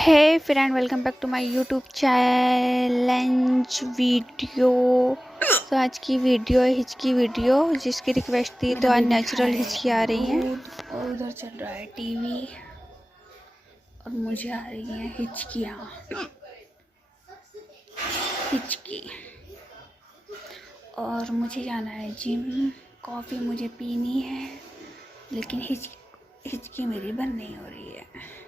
Hey friend, welcome back to my YouTube challenge video. तो आज की वीडियो है हिचकी वीडियो, जिसकी रिक्वेस्ट थी तो आज नेचुरल हिचकी आ रही हैं। और उधर चल रहा है टीवी और मुझे आ रही है हिचकियाँ। हिचकी और मुझे जाना है जिम। कॉफ़ी मुझे पीनी है, लेकिन हिचकी मेरी बंद नहीं हो रही है।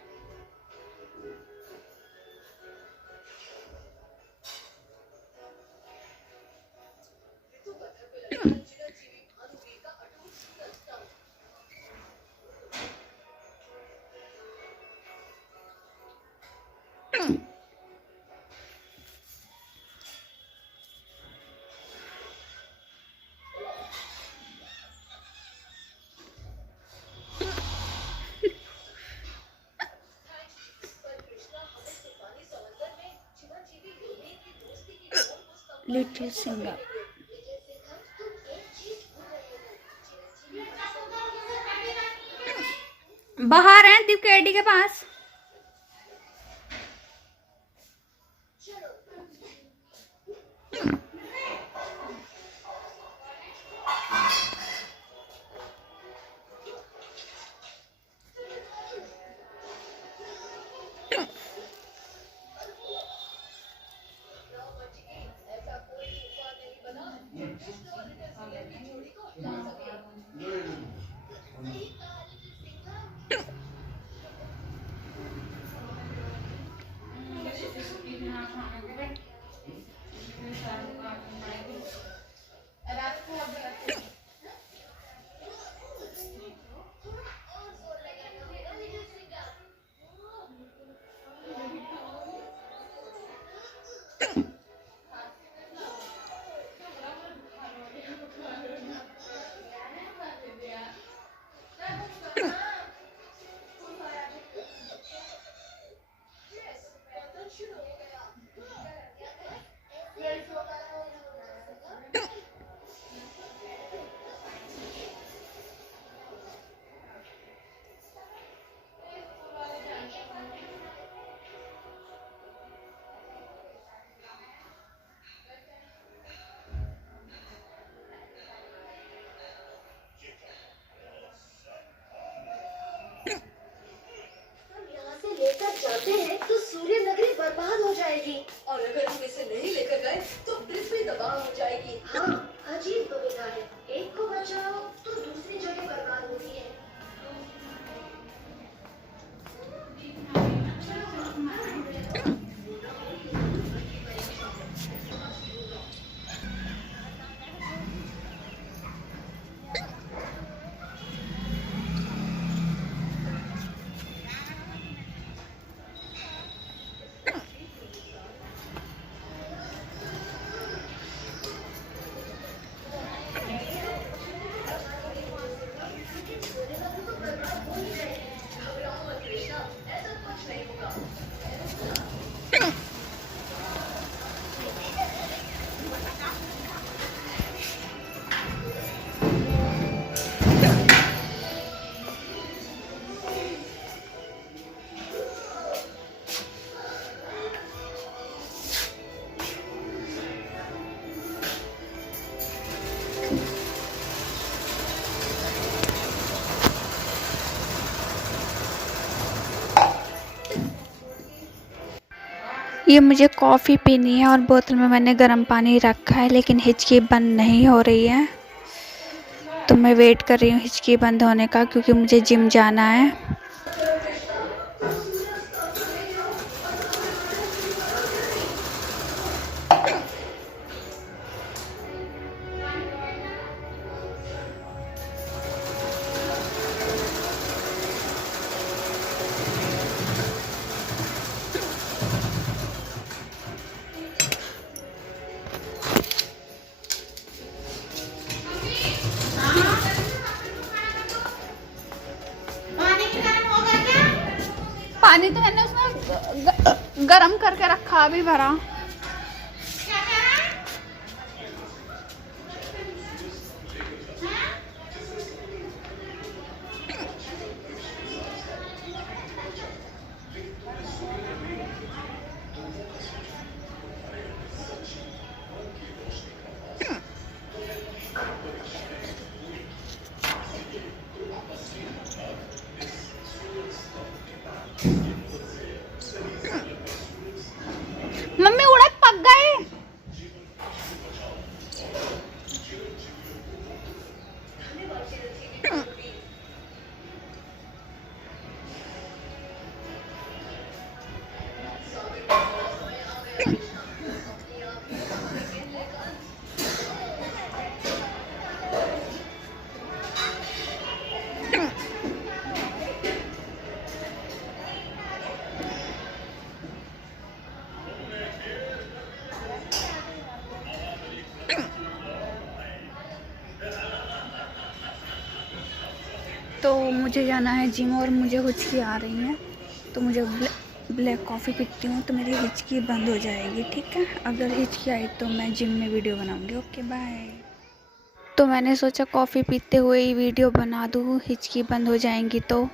Little singer. बाहर हैं दीप केडी के पास। जाते हैं तो सूर्य नगरी बर्बाद हो जाएगी, और अगर हम इसे नहीं लेकर गए तो पृथ्वी तबाह हो जाएगी। हाँ, अजीब दुविधा है, एक को बचाओ तो दूसरी जगह बर्बाद होती है। ये मुझे कॉफ़ी पीनी है और बोतल में मैंने गर्म पानी रखा है, लेकिन हिचकी बंद नहीं हो रही है। तो मैं वेट कर रही हूँ हिचकी बंद होने का, क्योंकि मुझे जिम जाना है। पानी तो मैंने उसमें गरम करके रखा, अभी भरा। मुझे जाना है जिम और मुझे हिचकी आ रही है, तो मुझे ब्लैक कॉफ़ी पीती हूँ तो मेरी हिचकी बंद हो जाएगी। ठीक है, अगर हिचकी आई तो मैं जिम में वीडियो बनाऊँगी। Okay bye. तो मैंने सोचा कॉफ़ी पीते हुए ही वीडियो बना दूँ, हिचकी बंद हो जाएंगी तो।